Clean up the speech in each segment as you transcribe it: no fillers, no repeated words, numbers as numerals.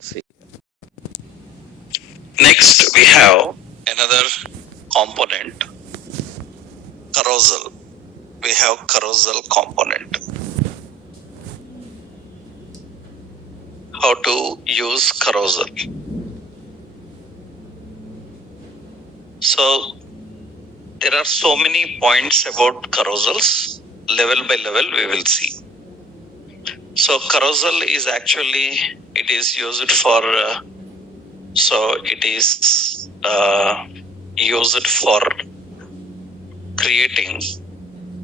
See. Next, we have another component, carousel. We have carousel component. How to use carousel? So there are so many points about carousels. Level by level, we will see. So carousel is actually it is used for. It is used for creating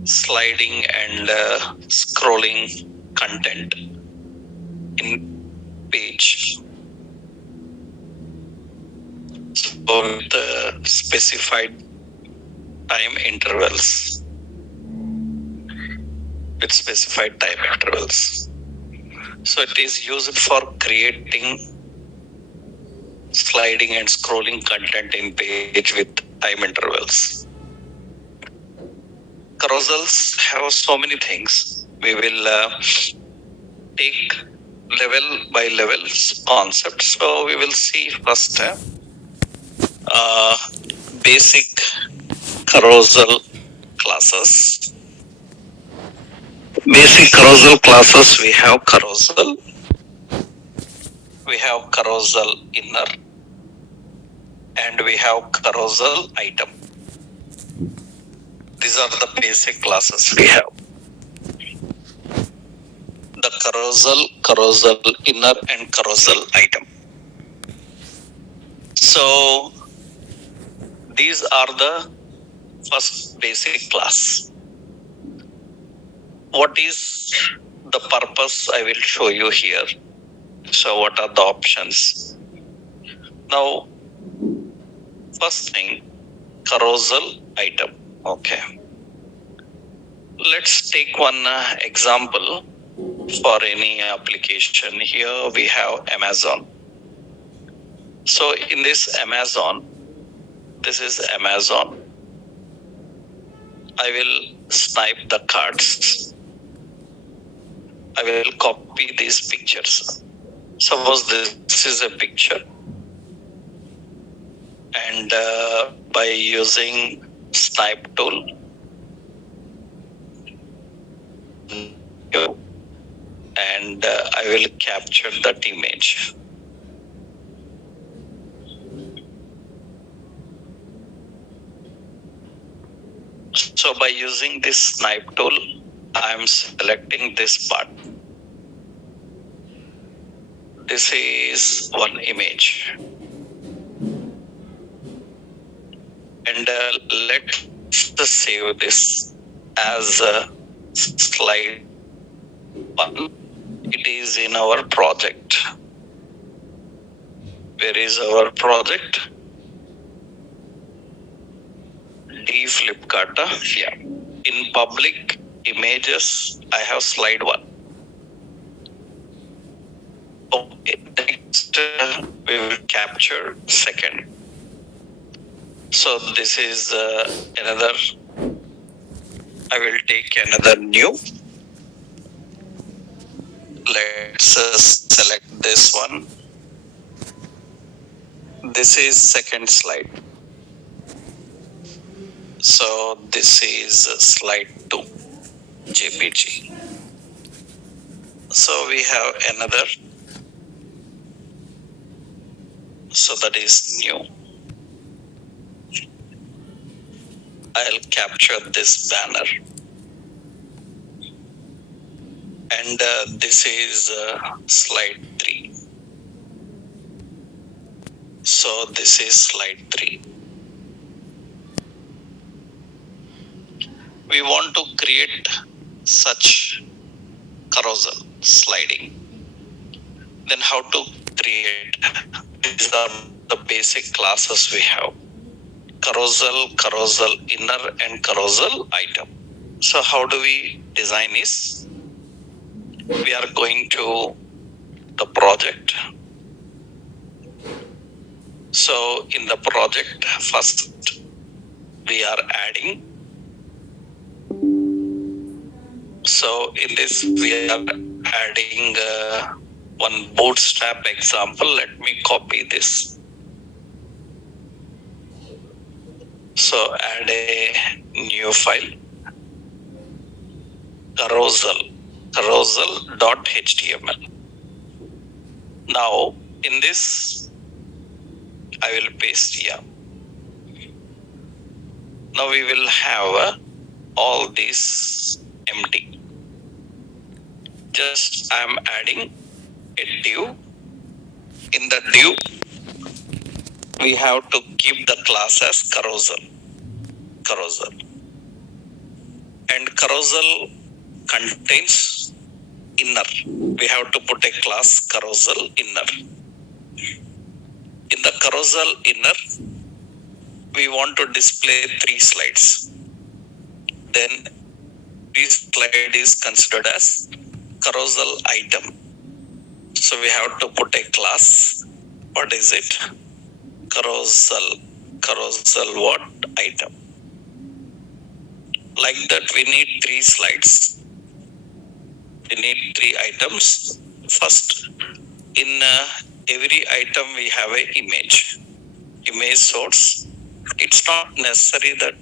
sliding and scrolling content in page. So with specified time intervals. With specified time intervals. So it is used for creating sliding and scrolling content in page with time intervals. Carousels have so many things. We will take level by level concept. So we will see first basic carousel classes. Basic carousel classes, we have carousel, we have carousel inner, and we have carousel item. These are the basic classes we have. The carousel inner, and carousel item. So these are the first basic class. What is the purpose? I will show you here. So what are the options? Now, first thing, carousel item. Okay. Let's take one example for any application. Here we have Amazon. So in this Amazon, this is Amazon. I will snipe the cards. I will copy these pictures. Suppose this is a picture, and by using snipe tool, and I will capture that image. So by using this snipe tool, I am selecting this part. This is one image. And let's save this as a slide one. It is in our project. Where is our project? D Flipkart. Yeah. In public images, I have slide one. Okay. Next, we will capture second. So this is another. I will take another new. Let's select this one. This is second slide. So this is slide 2, JPG. So we have another. So that is new. I'll capture this banner. And this is slide 3. So this is slide 3. We want to create such carousel sliding. Then how to create? These are the basic classes we have. Carousel inner, and carousel item. So how do we design this? We are going to the project. So in the project, first we are adding. So in this we are adding one bootstrap example. Let me copy this. So add a new file, carousel.html. Now in this, I will paste here. Now we will have all these empty. Just I am adding a div. In the div, we have to keep the class as carousel. And carousel contains inner. We have to put a class carousel inner. In the carousel inner, we want to display 3 slides. Then this slide is considered as carousel item. So we have to put a class. What is it? Carousel what item. Like that, we need 3 slides. We need 3 items. First, in every item we have an image source. It's not necessary that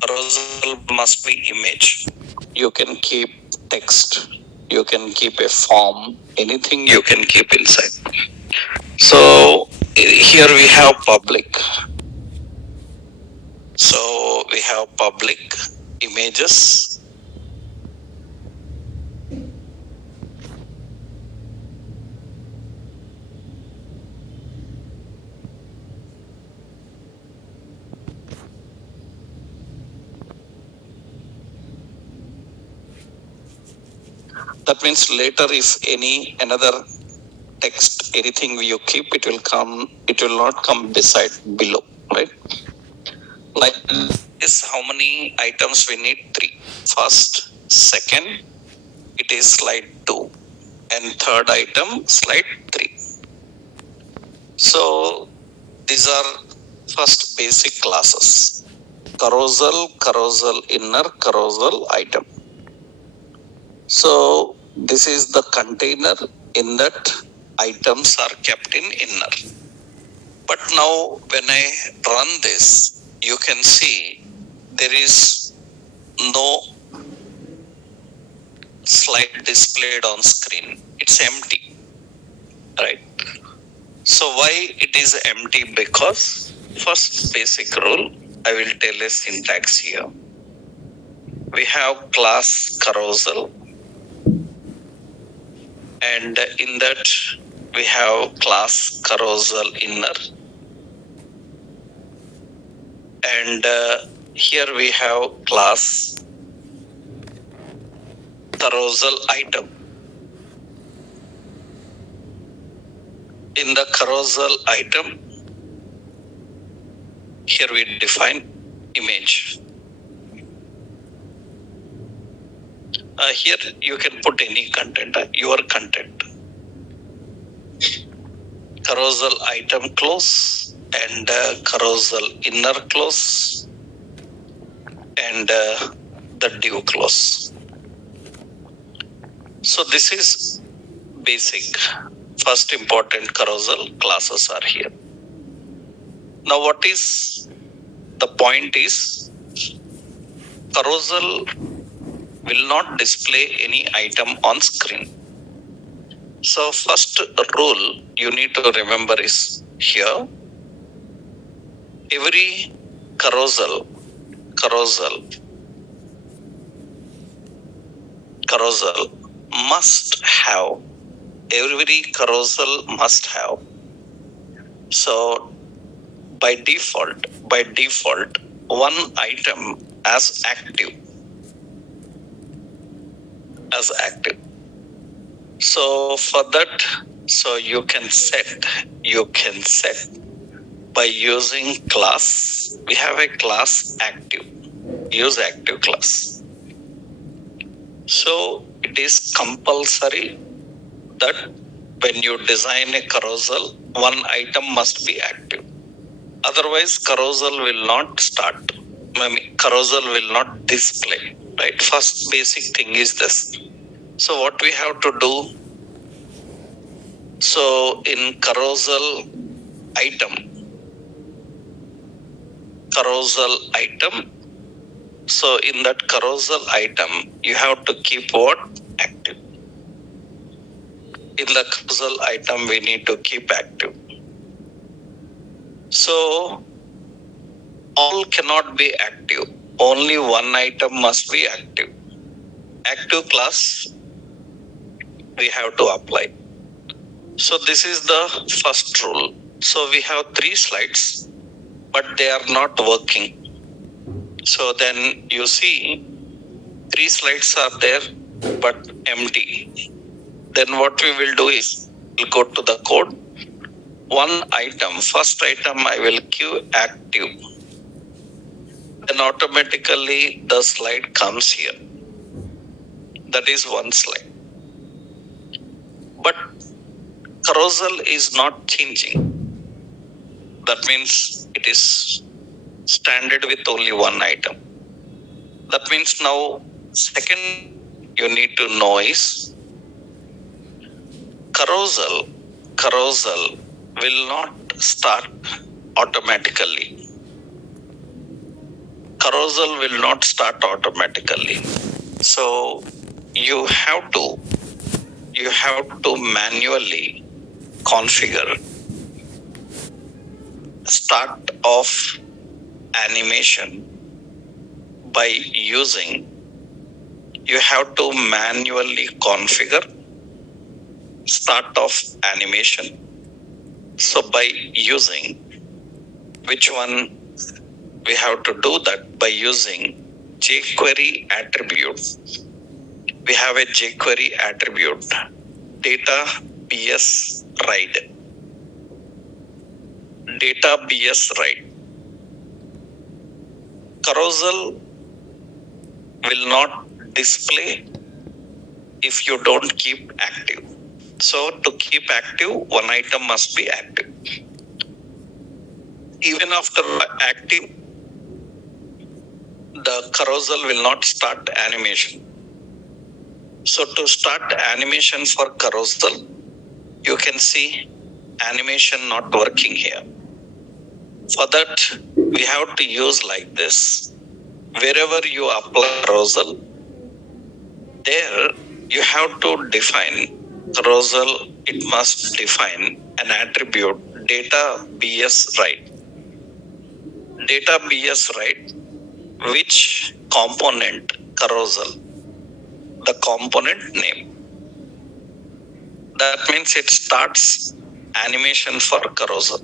carousel must be image. You can keep text. You can keep a form. Anything you can keep inside. So here we have public. So we have public images. That means later if another text, anything you keep, it will not come below, right? Like this, how many items we need? 3. First, second, it is slide 2. And third item, slide 3. So these are first basic classes. Carousel inner, carousel item. So this is the container. In that, items are kept in inner. But now when I run this, you can see there is no slide displayed on screen. It's empty, right? So why it is empty? Because first basic rule, I will tell a syntax here. We have class carousel, and in that we have class carousel inner, and here we have class carousel item. In the carousel item, here we define image. Here you can put any content, your content. Carousel item close and carousel inner close and the div close. So this is basic. First important carousel classes are here. Now what is the point is, carousel will not display any item on screen. So first rule you need to remember is here, every carousel must have, every carousel must have. So by default, one item as active. So for that, so you can set by using class. We have a class active. Use active class. So it is compulsory that when you design a carousel, one item must be active. Otherwise, carousel will not start. Carousel will not display. Right? First basic thing is this. So what we have to do, So in carousel item, so in that carousel item, you have to keep what? Active. In the carousel item, we need to keep active. So all cannot be active. Only one item must be active. Active class we have to apply. So this is the first rule. So we have 3 slides, but they are not working. So then you see 3 slides are there, but empty. Then what we will do is we'll go to the code. One item, first item I will queue active. Then automatically the slide comes here. That is one slide. But carousel is not changing. That means it is standard with only one item. That means now second you need to know is carousel will not start automatically. Carousel will not start automatically. So you have to manually configure start of animation by using, you have to manually configure start of animation. So by using, which one we have to do that? By using jQuery attribute. We have a jQuery attribute, data bs write. Data bs write. Carousel will not display if you don't keep active. So to keep active, one item must be active. Even after active, the carousel will not start animation. So to start animation for carousel, you can see animation not working here. For that, we have to use like this. Wherever you apply carousel, there you have to define carousel. It must define an attribute data bs write. Data bs write which component carousel, the component name. That means it starts animation for carousel.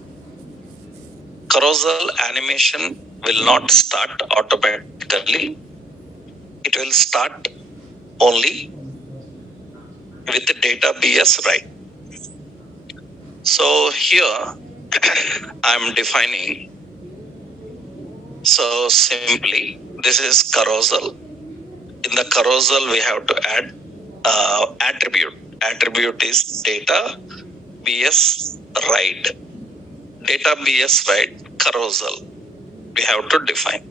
Carousel animation will not start automatically. It will start only with the data bs write. So here I am defining. So simply, this is carousel. In the carousel, we have to add attribute. Attribute is data bs write. Data bs write carousel. We have to define.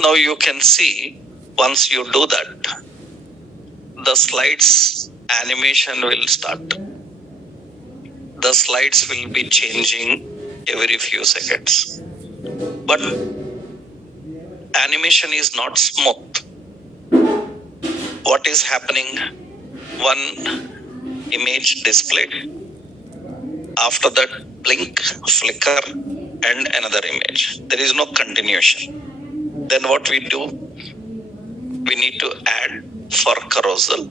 Now you can see, once you do that, the slides animation will start. The slides will be changing every few seconds. But animation is not smooth. What is happening? One image displayed. After that, blink, flicker, and another image. There is no continuation. Then what we do? We need to add for carousel.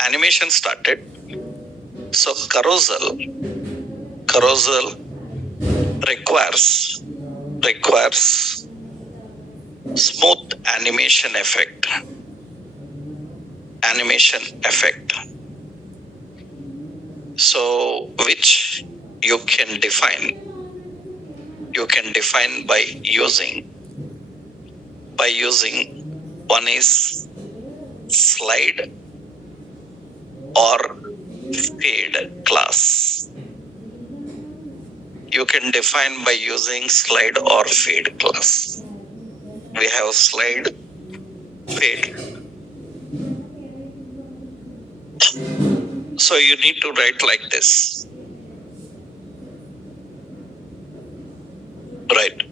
Animation started. So carousel requires smooth animation effect. So which you can define by using one is slide or fade class. You can define by using slide or fade class. We have slide, fade. So you need to write like this. Right.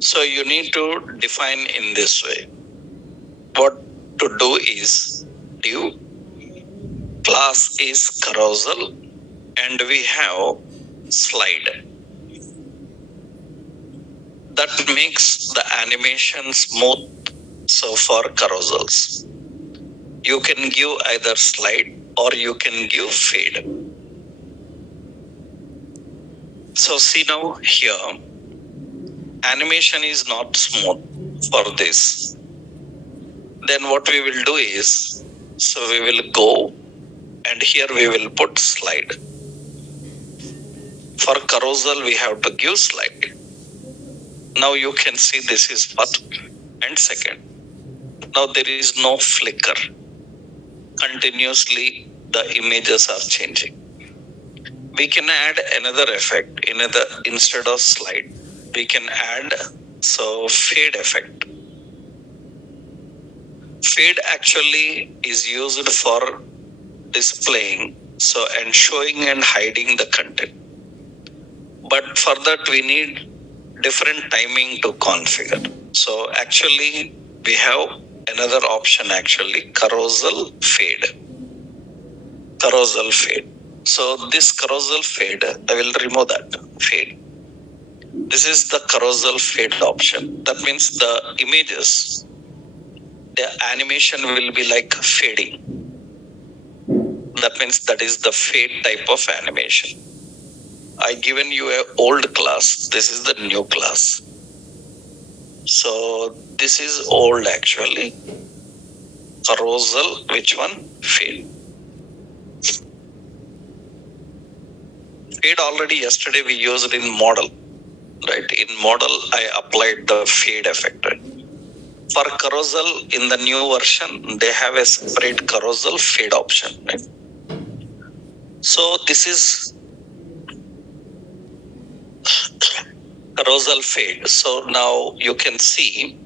So you need to define in this way. What to do is div class is carousel and we have slide. That makes the animation smooth. So for carousels, you can give either slide or you can give fade. So see now here, animation is not smooth for this. Then what we will do is, so we will go and here we will put slide. For carousel, we have to give slide. Now you can see this is first and second. Now there is no flicker. Continuously the images are changing. We can add another effect instead of slide. We can add fade effect. Fade actually is used for displaying and showing and hiding the content. But for that we need different timing to configure. So actually we have another option actually, carousel fade. Carousel fade. So this carousel fade, I will remove that fade. This is the carousel fade option. That means the images, the animation will be like fading. That means that is the fade type of animation. I given you a old class. This is the new class. So this is old actually. Carousel, which one? Fade. Fade already yesterday we used in model. Right? In model, I applied the fade effect. Right? For carousel, in the new version, they have a separate carousel fade option. Right? So this is carousel fade. So now you can see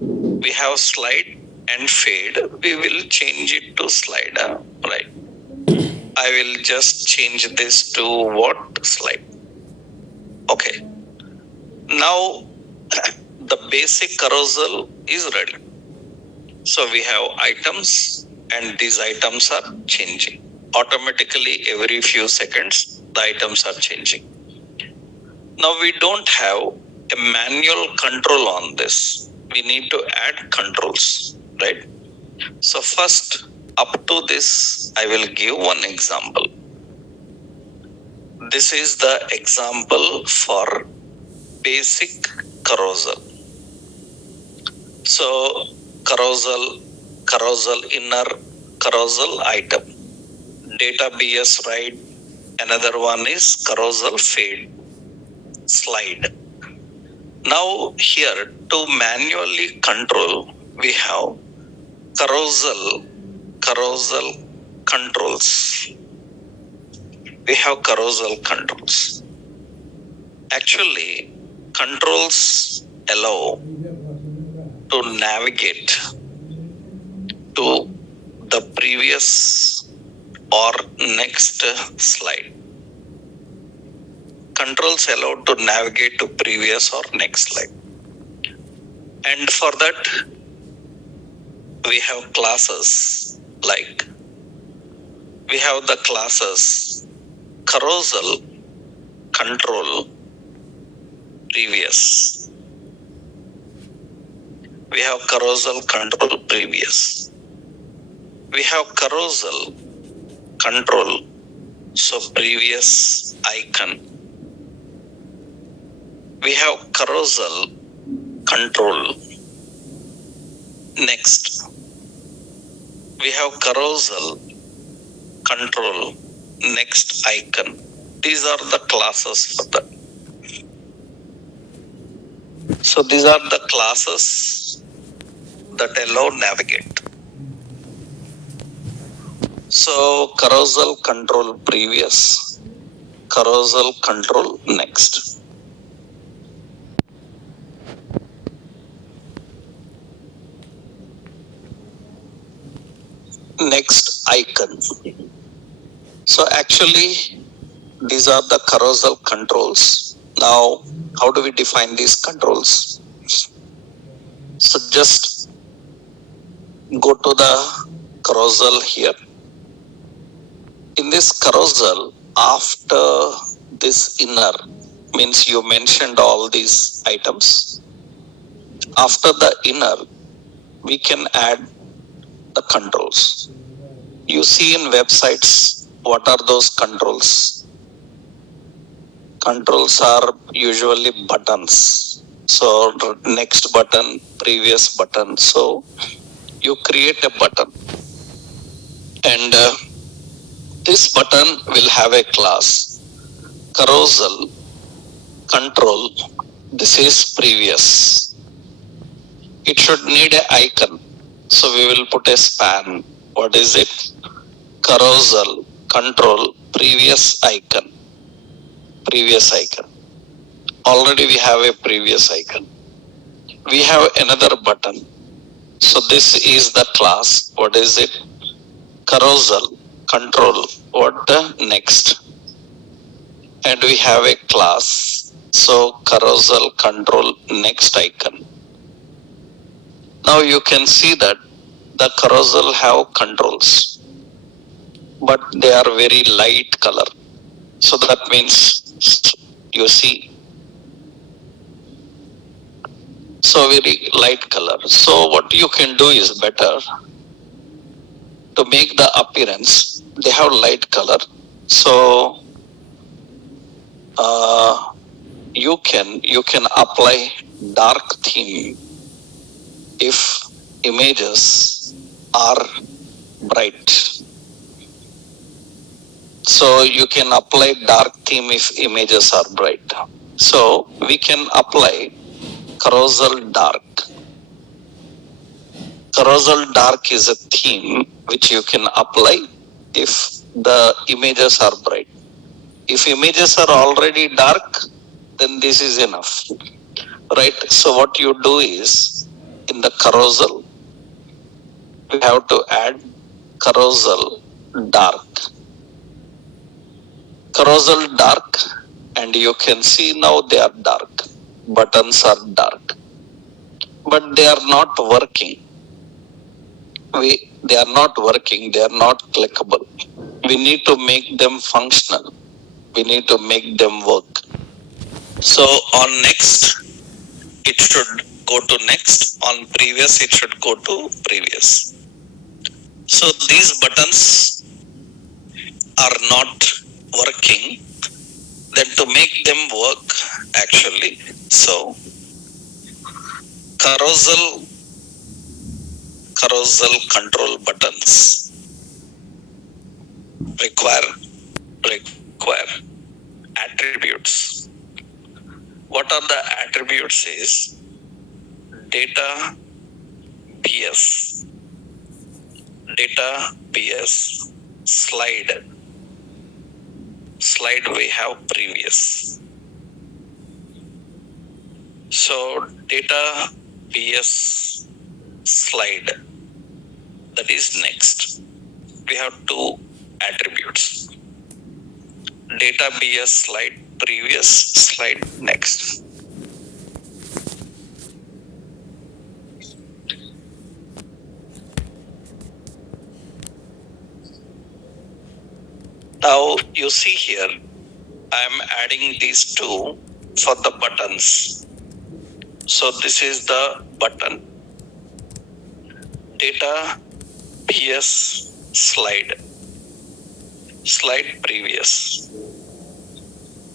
we have slide and fade. We will change it to slide. Right? I will just change this to what? Slide. Okay. Now the basic carousel is ready. So we have items and these items are changing. Automatically every few seconds the items are changing. Now we don't have a manual control on this. We need to add controls, right? So first up to this I will give one example. This is the example for basic carousel. So carousel inner, carousel item, data BS right, another one is carousel fade, slide. Now here to manually control we have carousel controls. We have carousel controls. Actually, controls allow to navigate to the previous or next slide. Controls allow to navigate to previous or next slide. And for that, we have classes like we have the classes carousel control previous. We have carousel control previous. We have carousel control, so previous icon. We have carousel control next. We have carousel control next icon. These are the classes for that. So these are the classes that allow navigate. So carousel control previous, carousel control next. Next icon. So actually, these are the carousel controls. Now, how do we define these controls? So just go to the carousel here. In this carousel, after this inner, means you mentioned all these items. After the inner, we can add the controls. You see in websites, what are those controls? Controls are usually buttons. So next button, previous button. So you create a button, and this button will have a class. Carousel control. This is previous. It should need an icon. So we will put a span. What is it? Carousel control previous icon. Previous icon. Already we have a previous icon. We have another button. So this is the class. What is it? Carousel control. What the next? And we have a class. So carousel control next icon. Now you can see that the carousel have controls, but they are very light color. So that means you see, so very light color. So what you can do is better to make the appearance. They have light color. So you can apply dark theme if images are bright. So you can apply dark theme if images are bright. So we can apply carousel dark. Carousel dark is a theme which you can apply if the images are bright. If images are already dark, then this is enough, right? So what you do is, in the carousel, we have to add carousel dark. Carousel dark, and you can see now they are dark. Buttons are dark, but they are not working. They are not working. They are not clickable. We need to make them functional. We need to make them work. So on next, it should go to next. On previous, it should go to previous. So these buttons are not working. Then to make them work, actually, so carousel control buttons require attributes. What are the attributes is data PS slide we have previous. So data PS slide, that is next. We have two attributes. Data PS slide previous, slide next. Now you see here, I am adding these two for the buttons. So this is the button. Data PS slide previous.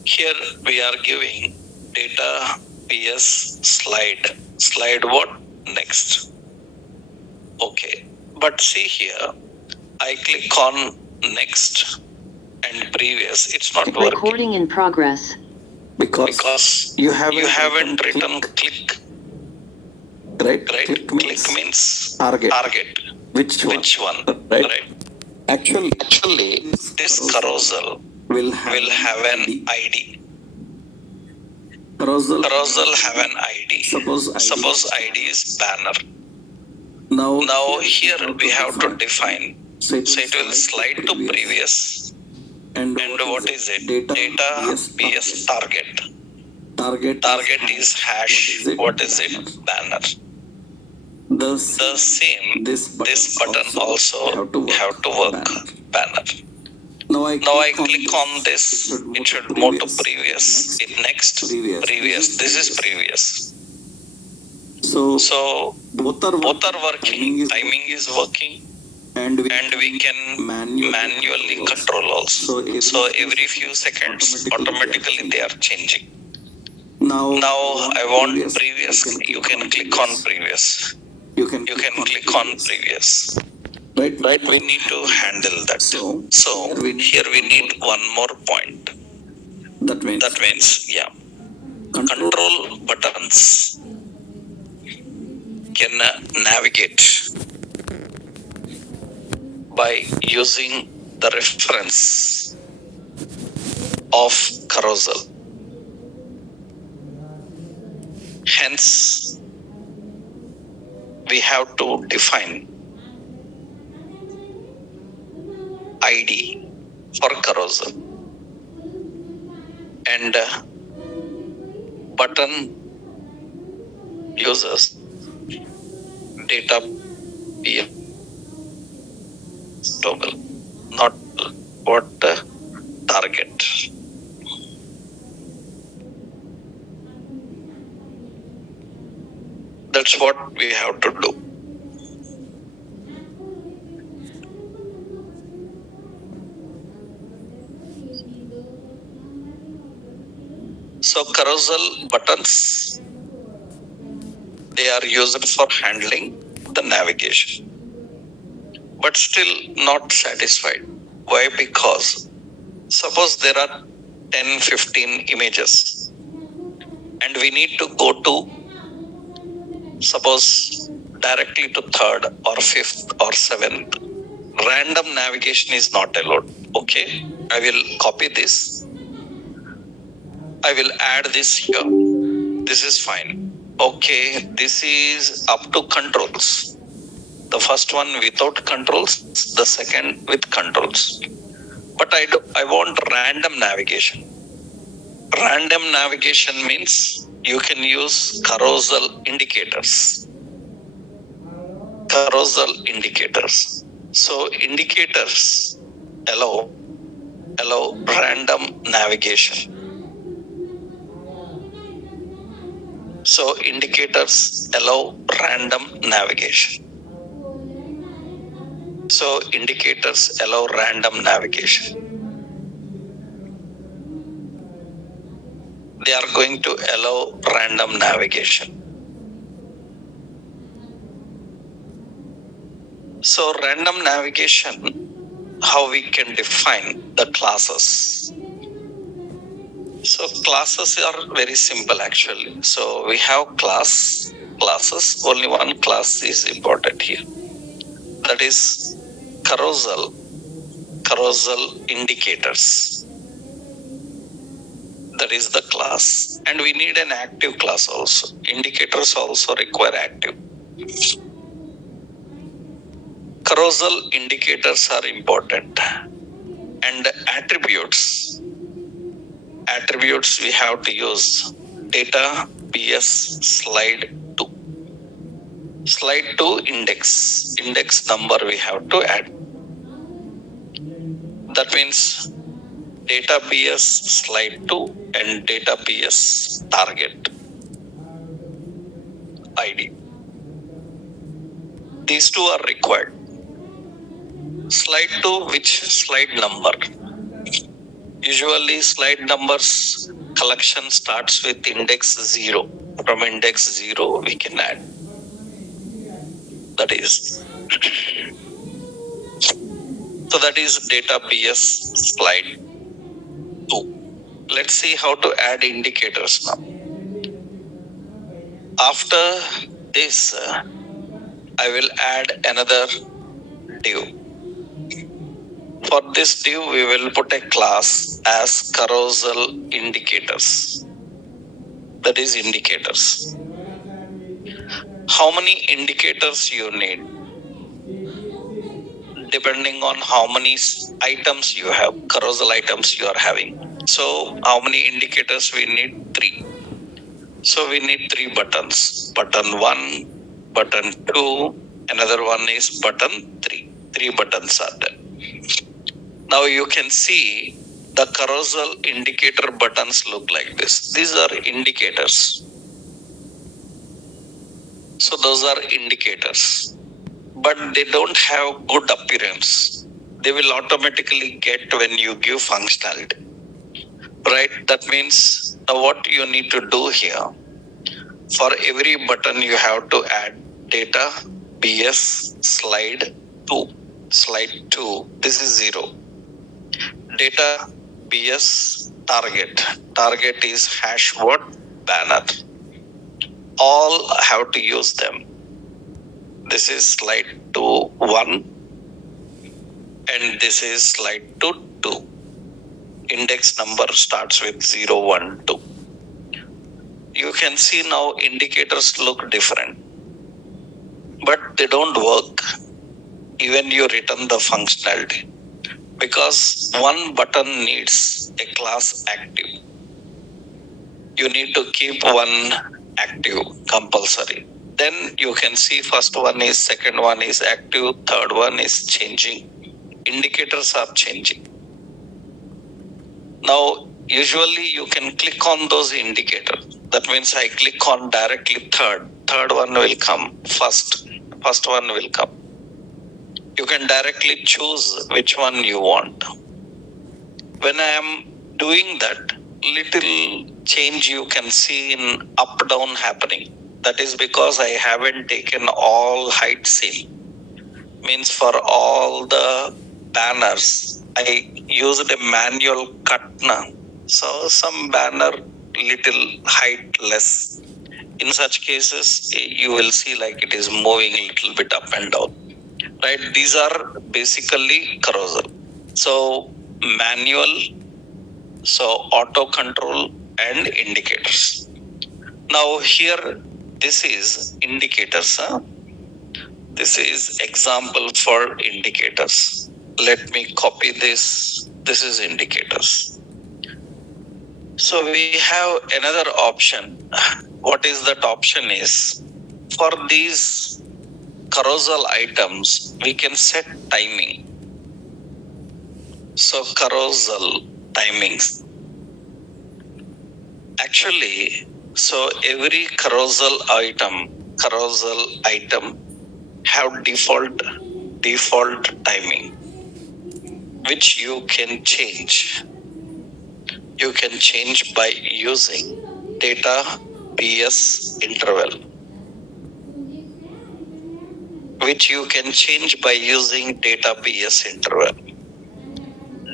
Here we are giving data PS slide what next. Okay, but see here, I click on next and previous, it's not working. Recording in progress. Because you haven't written click. Right? Click means target. Which one? Right? Actually, this carousel will have an ID. Carousel have an ID. Suppose ID is banner. Now here we have to define. So it will slide to previous. And what is it? Data PS target. Target is hash. What is it? Banner. The same. This button also have to work. Banner. Now I click on this. It should move to previous. It next. Previous. This is previous. So both are working. Timing is working. And we can manually control also. So every few seconds, automatically they are changing. Now I want previous. You can click on previous. You can click on previous. Right. We need to handle that. So here we need one more point. That means yeah. Control buttons can navigate by using the reference of carousel. Hence, we have to define ID for carousel and button uses data PS toggle, not what target. That's what we have to do. So carousel buttons, they are used for handling the navigation, but still not satisfied. Why? Because suppose there are 10, 15 images and we need to go to suppose directly to third or fifth or seventh. Random navigation is not allowed. Okay, I will copy this. I will add this here. This is fine. Okay, this is up to controls. The first one without controls, the second with controls. But I want random navigation. Random navigation means you can use carousel indicators. Carousel indicators. So indicators allow random navigation. So indicators allow random navigation. So indicators allow random navigation. They are going to allow random navigation. So random navigation, how we can define the classes. So classes are very simple actually. So we have classes, only one class is important here. That is carousel indicators. That is the class. And we need an active class also. Indicators also require active. Carousel indicators are important. And attributes we have to use data PS slide 2. Slide 2 index number we have to add. That means data PS slide 2 and data PS target ID. These two are required. Slide 2, which slide number? Usually slide numbers collection starts with index 0. From index 0 we can add. That is. So that is data PS slide 2. Let's see how to add indicators now. After this, I will add another div. For this div, we will put a class as carousel indicators. That is indicators. How many indicators you need? depending on how many items you have, carousel items you are having. So how many indicators we need? 3. So we need 3 buttons. Button 1, button 2, another one is button 3. 3 buttons are there. Now you can see the carousel indicator buttons look like this. These are indicators. So those are indicators, but they don't have good appearance. They will automatically get when you give functionality, right? That means what you need to do here, for every button you have to add data BS slide 2. Slide 2, this is 0. Data BS target. Target is hash word banner. All have to use them. This is slide 2 1 and this is slide 2 2. Index number starts with 0 1 2. You can see now indicators look different, but they don't work even you return the functionality, because one button needs a class active. You need to keep one active compulsory. Then you can see first one is, second one is active, third one is changing. Indicators are changing. Now usually you can click on those indicators. That means I click on directly third one will come, first one will come. You can directly choose which one you want. When I am doing that, little change you can see in up down happening. That is because I haven't taken all height seal. Means for all the banners, I used a manual cut now. So some banner little height less. In such cases, you will see like it is moving a little bit up and down. Right? These are basically carousel. So manual, so auto control and indicators. Now here, this is indicators. This is example for indicators. Let me copy this. This is indicators. So we have another option. What is that option is? For these carousel items, we can set timing. So carousel timings. Actually, so every carousel item have default timing, which you can change. You can change by using data PS interval, which you can change by using data PS interval.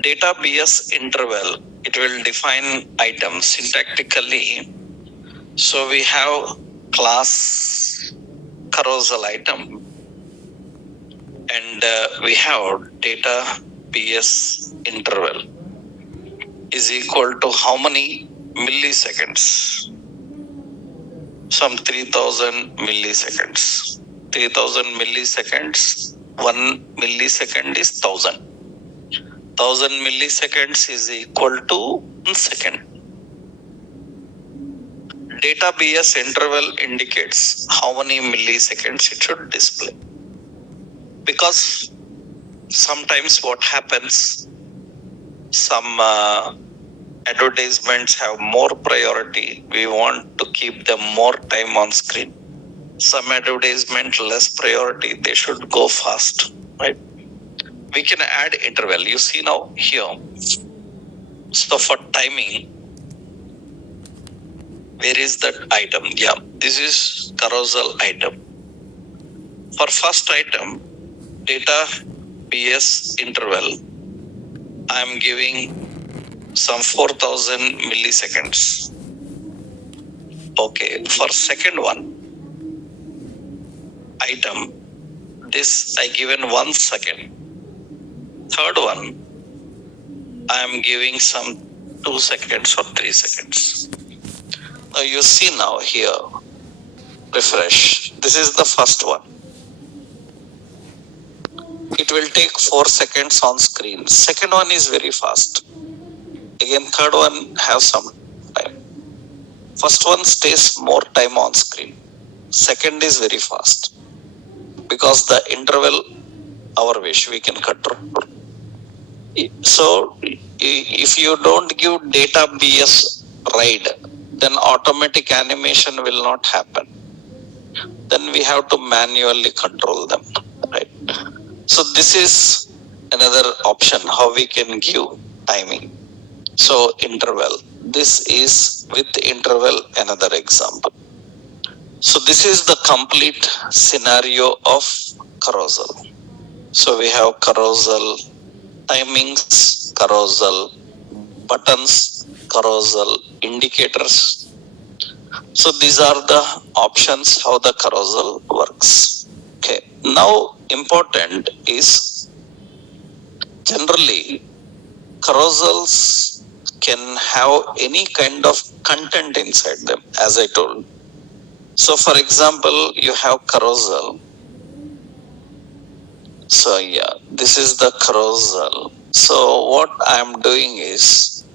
Data PS interval, it will define items syntactically. So we have class carousel item and we have data PS interval is equal to how many milliseconds? Some 3000 milliseconds. 3000 milliseconds, 1 millisecond is 1000. 1000 milliseconds is equal to 1 second. Data BS interval indicates how many milliseconds it should display. Because sometimes what happens, some advertisements have more priority. We want to keep them more time on screen. Some advertisement less priority, they should go fast, right? We can add interval. You see now here. So for timing, where is that item? Yeah, this is carousel item. For first item, data PS interval, I am giving some 4000 milliseconds. Okay, for second one, item, this I given 1 second. Third one, I am giving some 2 seconds or 3 seconds. Now you see now here, refresh. This is the first one. it will take 4 seconds on screen. Second one is very fast. Again, third one has some time. First one stays more time on screen. Second is very fast because the interval our wish we can control. So if you don't give data BS ride, then automatic animation will not happen. Then we have to manually control them, right? So this is another option how we can give timing. So interval. This is with interval another example. So this is the complete scenario of carousel. So we have carousel timings, carousel buttons, carousel indicators. So these are the options how the carousel works. Okay. Now important is generally carousels can have any kind of content inside them, as I told. So for example, you have carousel. So yeah, this is the carousel. So what I am doing is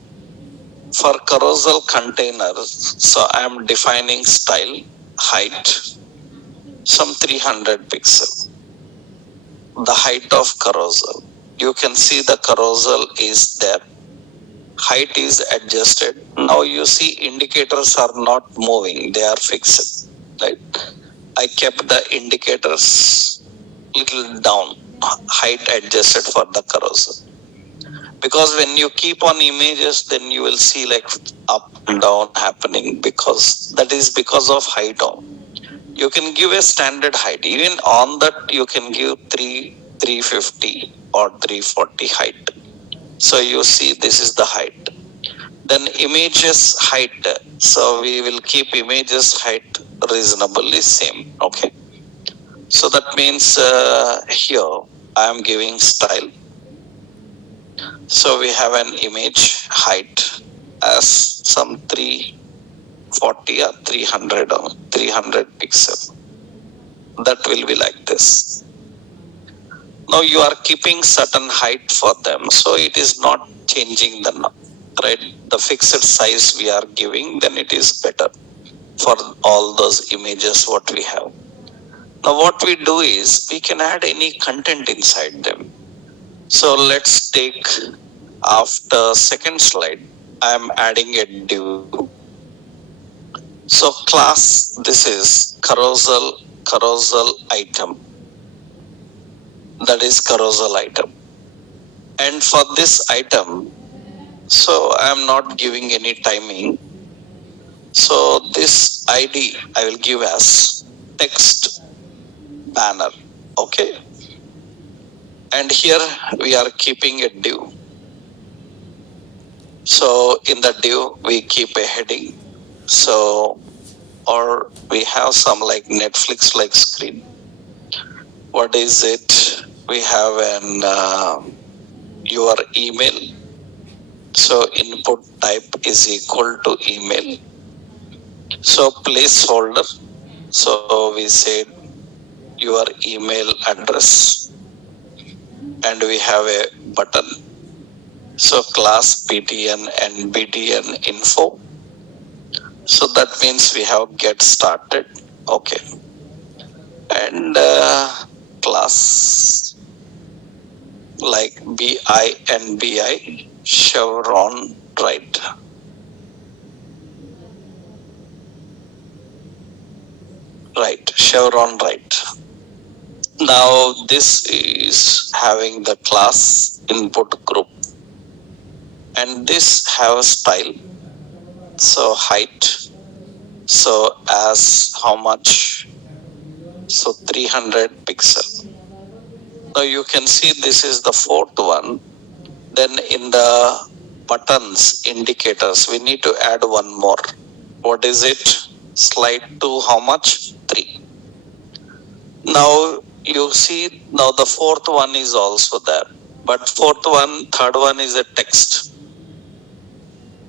for carousel container, so I am defining style, height, some 300 pixel. The height of carousel. You can see the carousel is there. Height is adjusted. Now you see indicators are not moving, they are fixed. Right? I kept the indicators little down, height adjusted for the carousel. Because when you keep on images, then you will see like up and down happening because that is because of height on. You can give a standard height. Even on that, you can give 350 or 340 height. So you see this is the height. Then images height. So we will keep images height reasonably same. Okay. So that means here I am giving style. So we have an image height as some 340 or 300 or 300 pixel. That will be like this. Now you are keeping certain height for them, so it is not changing the right. The fixed size we are giving, then it is better for all those images what we have. Now what we do is we can add any content inside them. So let's take after second slide, I am adding a div. So class, this is carousel item. That is carousel item. And for this item, so I am not giving any timing. So this ID I will give as text banner. Okay. And here we are keeping a div. So in the div we keep a heading. So or we have some like Netflix like screen. What is it? We have an your email. So input type is equal to email. So placeholder. So we said your email address. And we have a button. So class PTN and BTN info. So that means we have get started. Okay. And class like BI and BI chevron right. Right, chevron right. Now this is having the class input group. And this have style. So height. So as how much? So 300 pixel. Now you can see this is the fourth one. Then in the buttons indicators, we need to add one more. What is it? Slide to how much? 3. Now you see now the fourth one is also there. But fourth one, third one is a text.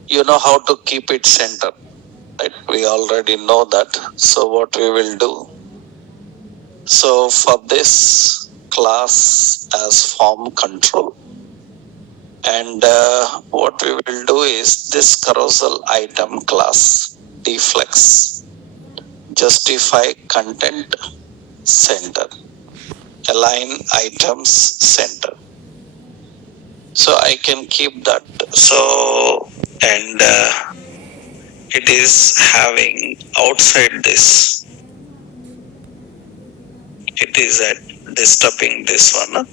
You know how to keep it center. Right? We already know that. So what we will do? So for this, class as form control. And what we will do is this carousel item class deflex justify content center, align items center. So I can keep that. So, and it is having outside this, it is at disturbing this one.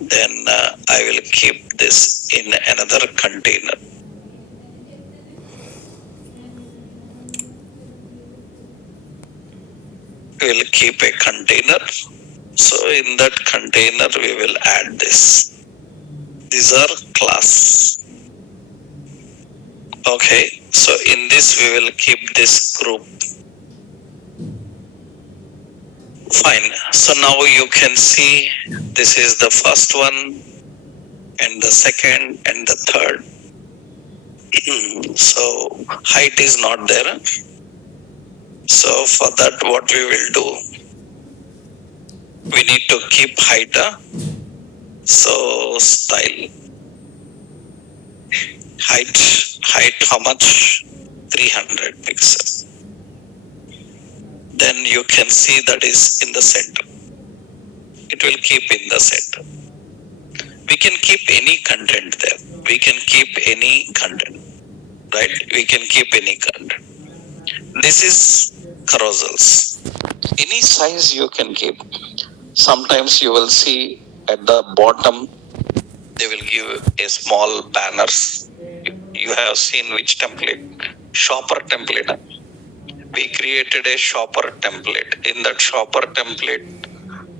Then I will keep this in another container. We will keep a container. So in that container, we will add this. These are class. Okay. So in this, we will keep this group. Fine. So now you can see this is the first one and the second and the third. So height is not there. So for that, what we will do, we need to keep height. So style, height how much? 300 pixels. Then you can see that is in the center. It will keep in the center. We can keep any content there. We can keep any content, right? We can keep any content. This is carousels. Any size you can keep. Sometimes you will see at the bottom, they will give a small banners. You have seen which template? Shopper template. We created a shopper template. In that shopper template,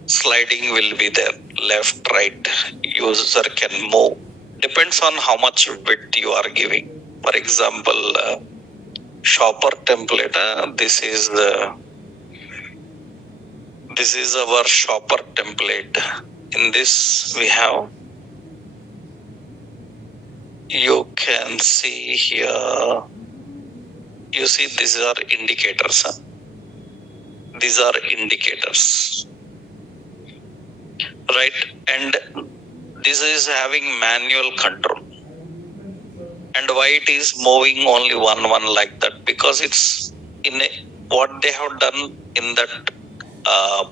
sliding will be there. Left, right. User can move. Depends on how much width you are giving. For example, shopper template. This is our shopper template. In this we have, you can see here, you see these are indicators. These are indicators, right? And this is having manual control. And why it is moving only one like that? Because it's in what they have done in that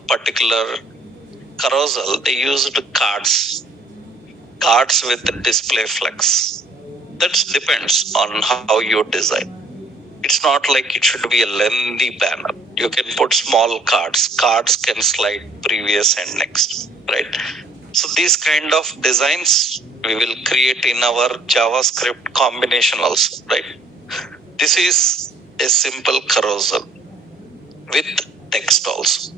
particular carousel, they used cards with display flex. That depends on how you design. It's not like it should be a lengthy banner. You can put small cards. Cards can slide previous and next, right? So these kind of designs we will create in our JavaScript combination also, right? This is a simple carousel with text also.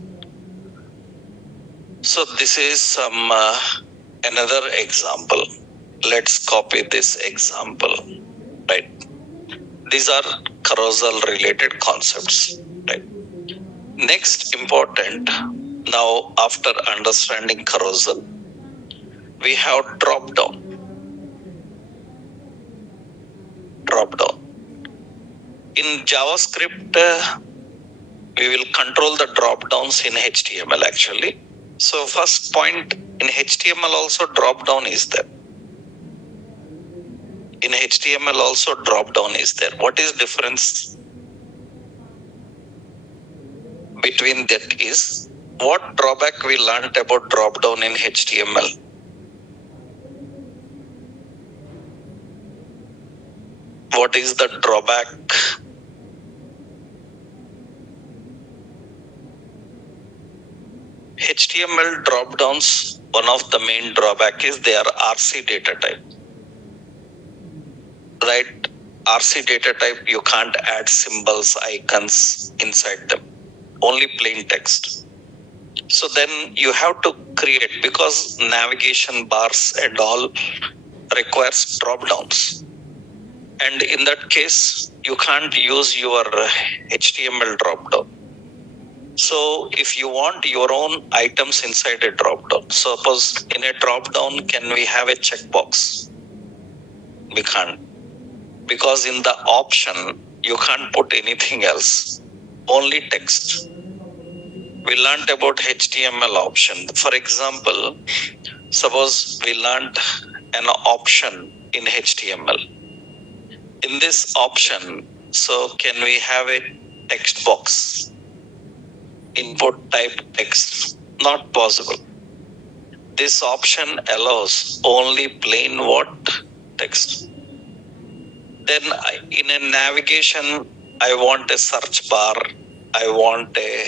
So this is some another example. Let's copy this example, right? These are carousel related concepts, right? Next important, now after understanding carousel, we have Dropdown. In JavaScript, we will control the dropdowns in HTML actually. So first point, in HTML also dropdown is there. In HTML also dropdown is there. What is difference between that is, what drawback we learned about dropdown in HTML? What is the drawback? HTML dropdowns, one of the main drawback is they are RC data type. Right? RC data type, you can't add symbols, icons inside them. Only plain text. So then you have to create, because navigation bars and all requires dropdowns. And in that case, you can't use your HTML dropdown. So if you want your own items inside a dropdown, suppose in a dropdown, can we have a checkbox? We can't. Because in the option, you can't put anything else, only text. we learned about HTML option. For example, suppose we learned an option in HTML. In this option, so can we have a text box? Input type text? Not possible. This option allows only plain what? Text. Then in a navigation, I want a search bar, I want a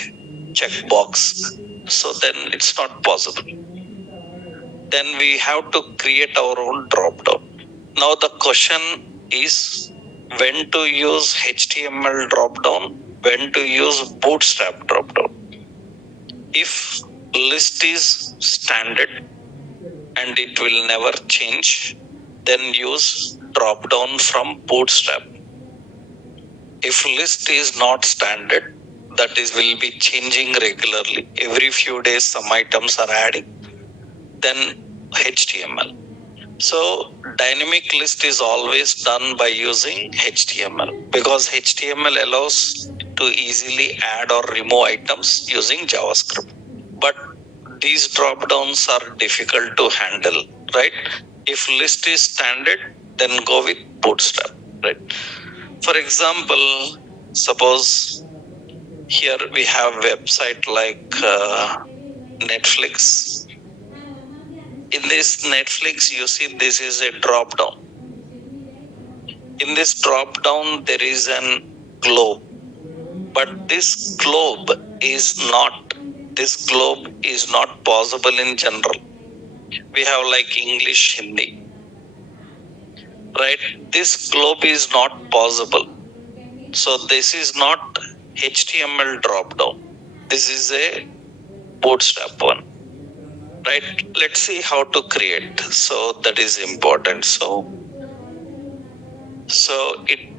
checkbox. So then it's not possible. Then we have to create our own dropdown. Now the question is when to use HTML dropdown, when to use Bootstrap dropdown. If list is standard and it will never change, then use dropdown from Bootstrap. If list is not standard, that is will be changing regularly. Every few days some items are adding, then HTML. So dynamic list is always done by using HTML because HTML allows to easily add or remove items using JavaScript. But these drop downs are difficult to handle, right? If list is standard, then go with Bootstrap, right? For example, suppose here we have website like Netflix. In this Netflix, you see this is a drop down. In this drop down, there is an globe, but this globe is not possible in general. We have like English, Hindi, right? This globe is not possible. So this is not HTML drop down. This is a Bootstrap one, right? Let's see how to create. So that is important. So it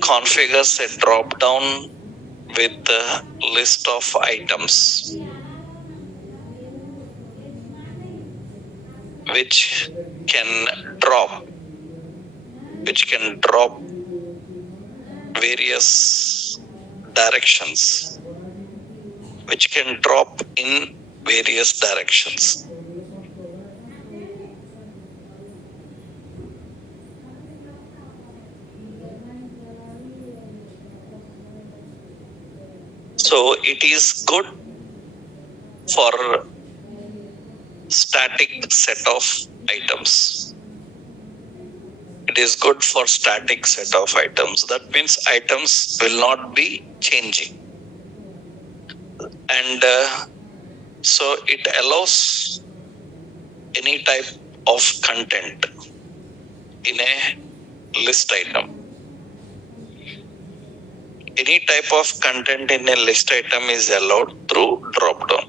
configures a drop down with the list of items which can drop various directions, which can drop in various directions. So it is good for static set of items. It is good for static set of items. That means items will not be changing. And so it allows any type of content in a list item. Any type of content in a list item is allowed through dropdown.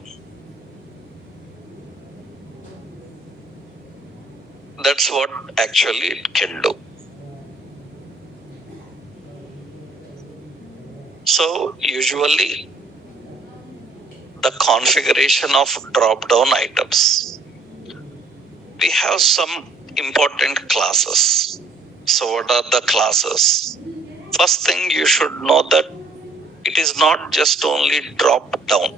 That's what actually it can do. So usually the configuration of drop-down items, we have some important classes. So what are the classes? First thing you should know that it is not just only drop down.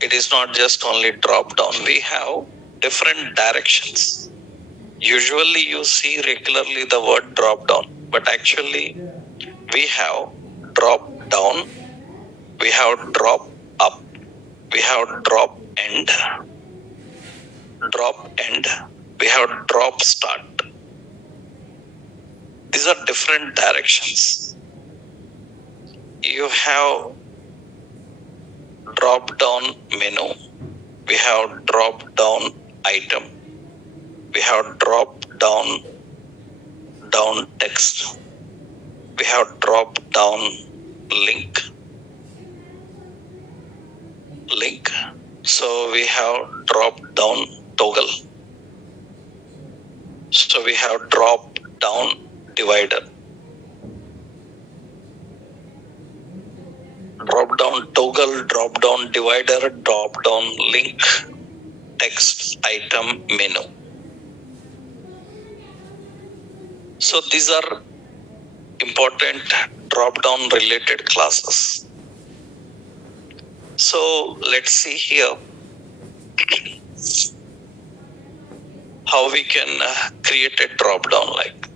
It is not just only drop down. We have different directions. Usually you see regularly the word drop down, but actually we have drop down, we have drop up, we have drop end, we have drop start. These are different directions. You have drop down menu, we have drop down item, we have drop down text, we have drop down link. So we have drop down toggle. So we have drop down divider. Drop down toggle, drop down divider, drop down link, text, item, menu. So these are important drop down related classes. So let's see here how we can create a drop down like.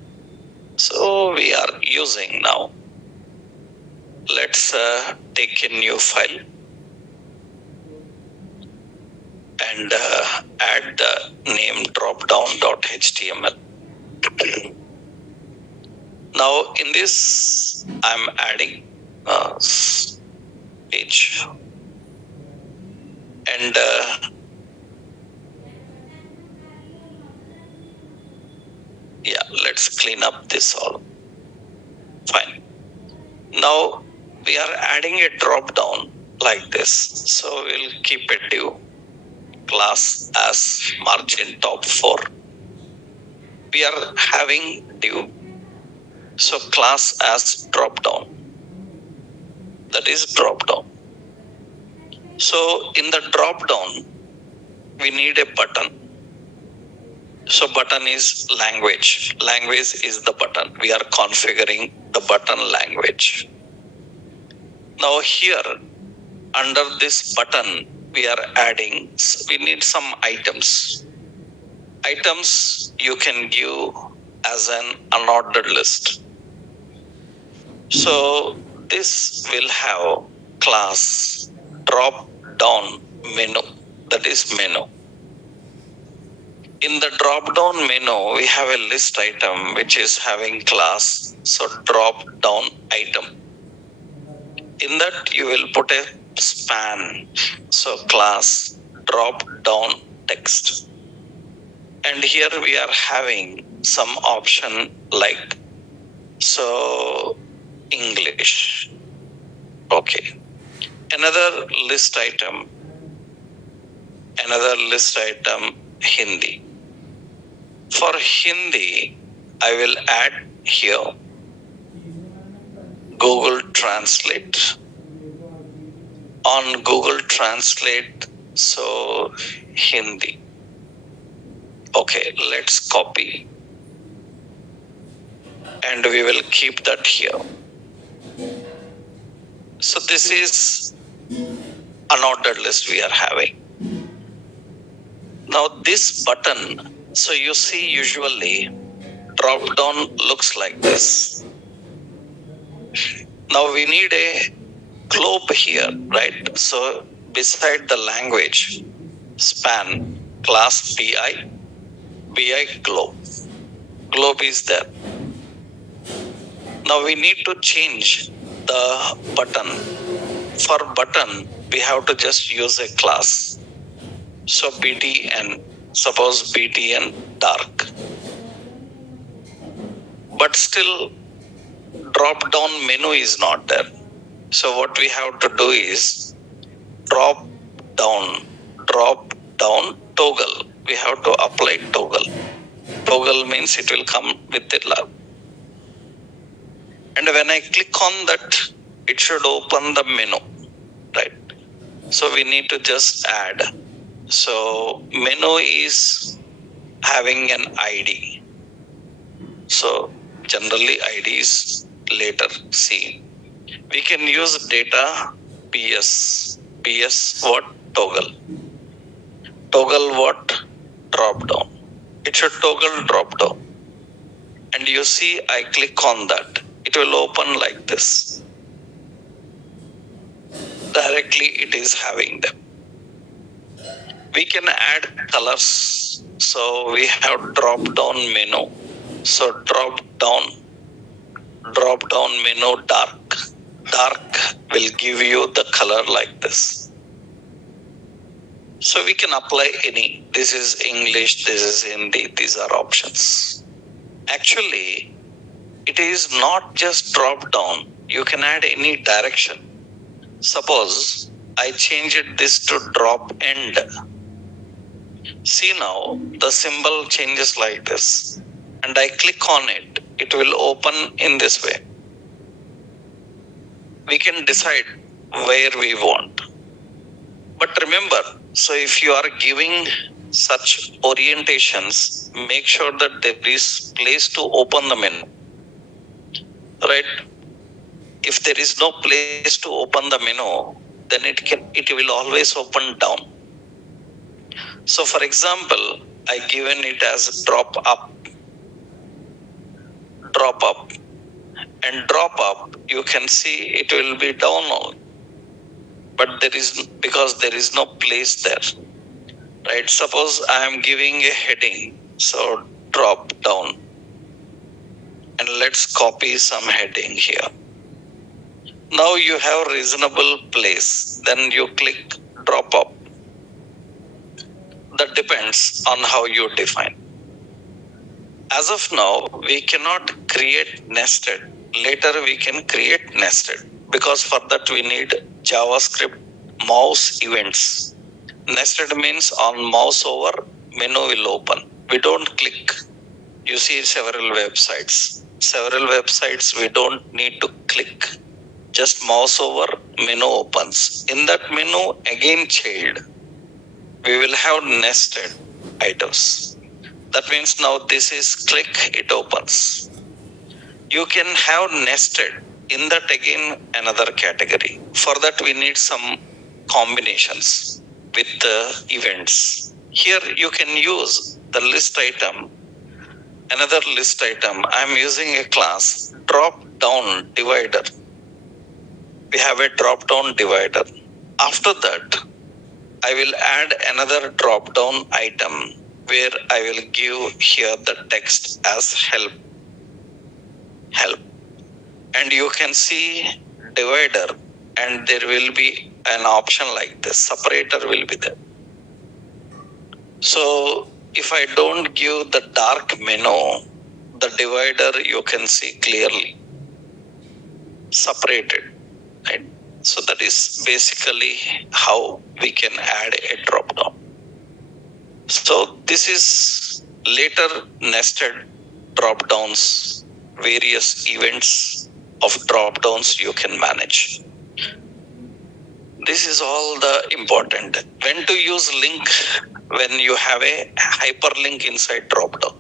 So we are using now. Let's take a new file and add the name dropdown.html. Now in this, I'm adding page and yeah, let's clean up this all. Fine. Now we are adding a drop down like this. So we'll keep a div class as margin top 4. We are having div. So class as drop down. That is drop down. So in the drop down, we need a button. So button is language. Language is the button. We are configuring the button language. Now here, under this button, we are adding, we need some items. Items you can give as an unordered list. So this will have class drop down menu. That is menu. In the drop down menu, we have a list item which is having class. So drop down item. In that you will put a span. So class drop down text. And here we are having some option like, so English. Okay. Another list item Hindi. For Hindi, I will add here Google Translate. On Google Translate, so Hindi. Okay, let's copy. And we will keep that here. So this is unordered list we are having. Now this button, so you see usually drop down looks like this. Now we need a globe here, right? So beside the language, span, class BI globe. Globe is there. Now we need to change the button. For button, we have to just use a class. So BTN, suppose BTN dark. But still drop down menu is not there. So what we have to do is drop down toggle. We have to apply toggle. Toggle means it will come with the lab. And when I click on that, it should open the menu, right? So we need to just add. So menu is having an ID. So generally ID is later seen. We can use data PS. PS what? Toggle. Toggle what? Drop down. It should toggle drop down. And you see I click on that. It will open like this. Directly it is having them. We can add colors. So we have drop down menu. So drop down menu dark. Dark will give you the color like this. So we can apply any. This is English, this is Hindi, these are options. Actually, it is not just drop down. You can add any direction. Suppose I changed this to drop end. See now, the symbol changes like this. And I click on it. It will open in this way. We can decide where we want. But remember, so if you are giving such orientations, make sure that there is place to open the menu. Right? If there is no place to open the menu, then it will always open down. So for example, I given it as drop up, and drop up, you can see it will be down only. But because there is no place there, right? Suppose I am giving a heading, so drop down, and let's copy some heading here. Now you have reasonable place, then you click drop up. That depends on how you define. As of now, we cannot create nested. Later we can create nested, because for that we need JavaScript mouse events. Nested means on mouse over, menu will open. We don't click. You see several websites. We don't need to click. Just mouse over, menu opens. In that menu, again child, we will have nested items. That means now this is click, it opens. You can have nested. In that again another category. For that we need some combinations with the events. Here you can use the list item. Another list item. I'm using a class drop down divider. We have a drop down divider. After that, I will add another drop down item where I will give here the text as help. And you can see divider, and there will be an option like this. Separator will be there. So if I don't give the dark menu, the divider you can see clearly separated, right? So that is basically how we can add a drop down. So this is later nested drop downs, various events of drop downs you can manage. This is all the important. When to use link? When you have a hyperlink inside dropdown.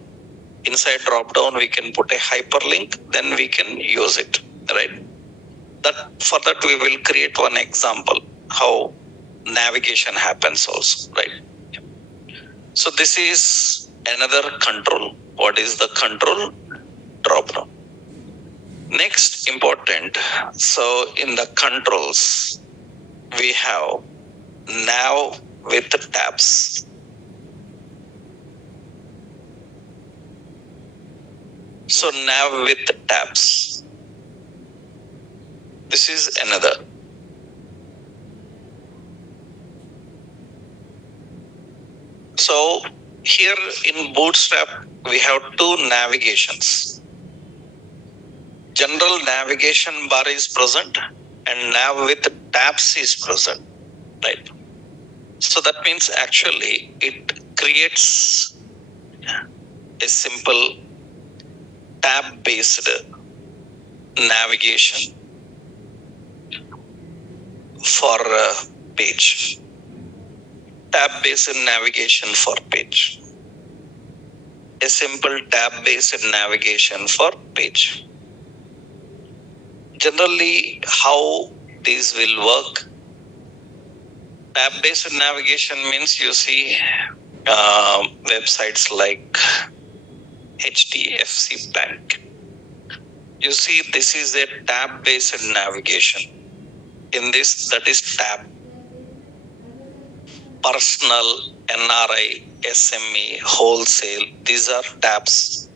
Inside dropdown, we can put a hyperlink, then we can use it, right? For that, we will create one example how navigation happens also, right? So this is another control. What is the control? Dropdown. Next important. So in the controls, we have nav with tabs. So nav with tabs. This is another. So here in Bootstrap, we have two navigations. General navigation bar is present and nav with tabs is present, right? So that means actually it creates a simple tab-based navigation for a page. Tab-based navigation for page. A simple tab-based navigation for page. Generally, how these will work? Tab-based navigation means you see websites like HDFC Bank. You see, this is a tab-based navigation. In this, that is tab. Personal, NRI, SME, wholesale, these are tabs.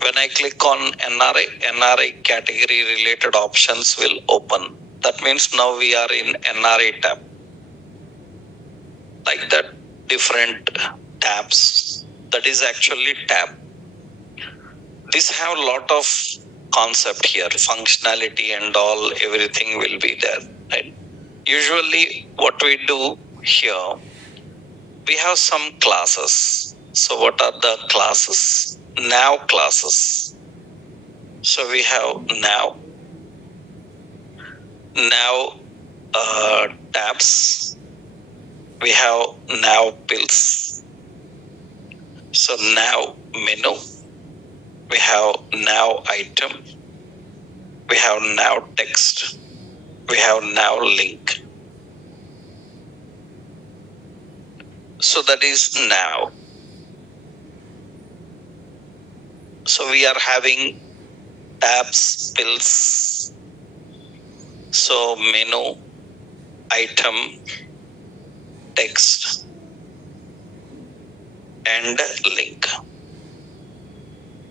When I click on NRI category related options will open. That means now we are in NRI tab. Like that, different tabs. That is actually tab. These have a lot of concept here, functionality and all, everything will be there, right? Usually what we do here, we have some classes. So what are the classes? Nav classes. So we have nav tabs. We have nav pills. So nav menu. We have nav item. We have nav text. we have now link. So that is now. So we are having tabs, pills. So menu, item, text, and link.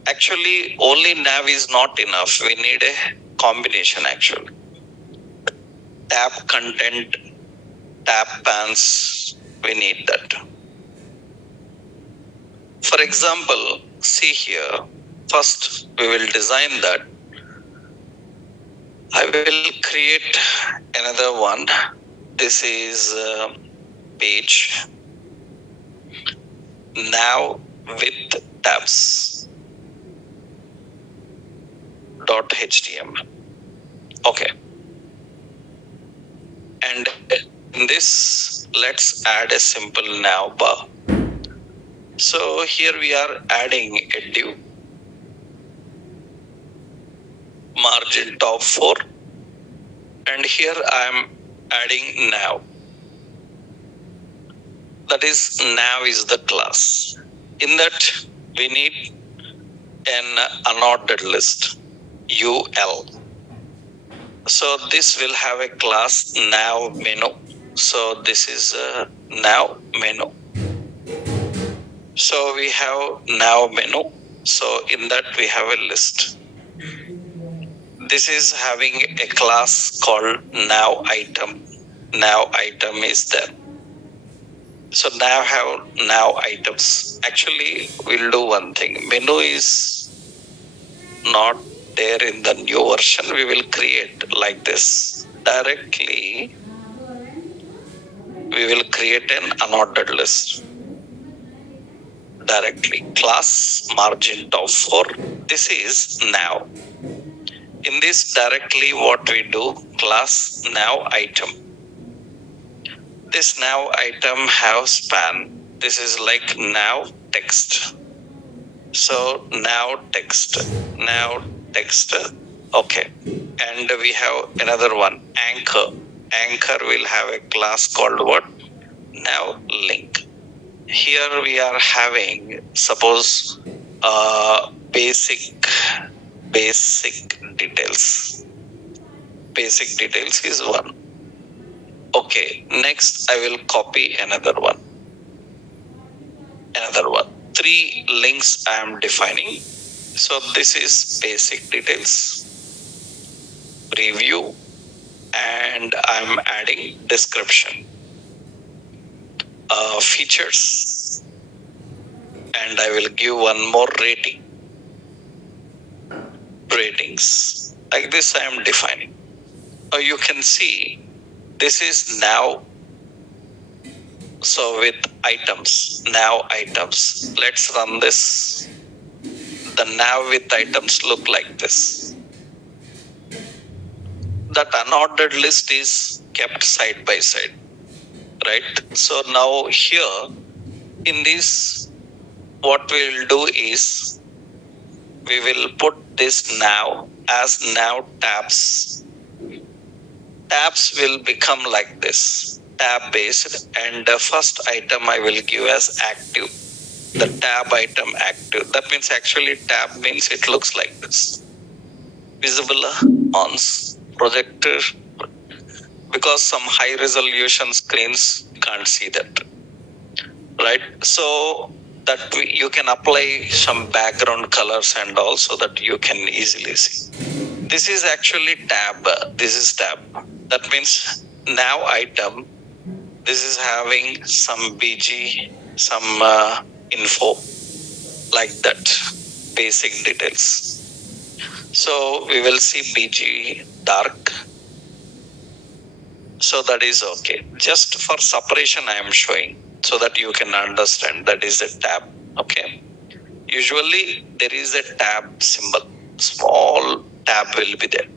Actually, only nav is not enough. We need a combination actually. Tab content, tab pans, we need that. For example, see here, first we will design that. I will create another one. This is page now with tabs .html. Okay. And in this, let's add a simple now bar. So here we are adding a div, margin top 4, and here I am adding now. That is, now is the class. In that, we need an unordered list, UL. So this will have a class now menu. So this is a now menu. So we have now menu. So in that we have a list. This is having a class called now item. Now item is there. So now have now items. Actually, we'll do one thing. Menu is not there in the new version. We will create like this. Directly, we will create an unordered list. Directly. Class margin top 4. This is now. In this directly what we do, class now item. This now item have span. This is like now text. So now text. Okay. And we have another one, anchor. Anchor will have a class called what? Now link. Here we are having, suppose, basic details. Basic details is one. Okay, next I will copy another one. 3 links I am defining. So this is basic details, preview, and I'm adding description, features, and I will give one more ratings. Like this I am defining. Now you can see this is now. So with items, now items. Let's run this. The now with items look like this. That unordered list is kept side by side, right? So now here in this, what we will do is we will put this now as now tabs. Tabs will become like this, tab based, and the first item I will give as active. The tab item active. That means actually tab means it looks like this. Visible on projector, because some high resolution screens can't see that, right? So that you can apply some background colors and also that you can easily see. This is actually tab. This is tab. That means now item. This is having some BG, some info like that, basic details. So we will see BG dark. So that is okay. Just for separation I am showing so that you can understand that is a tab. Okay. Usually there is a tab symbol. Small tab will be there.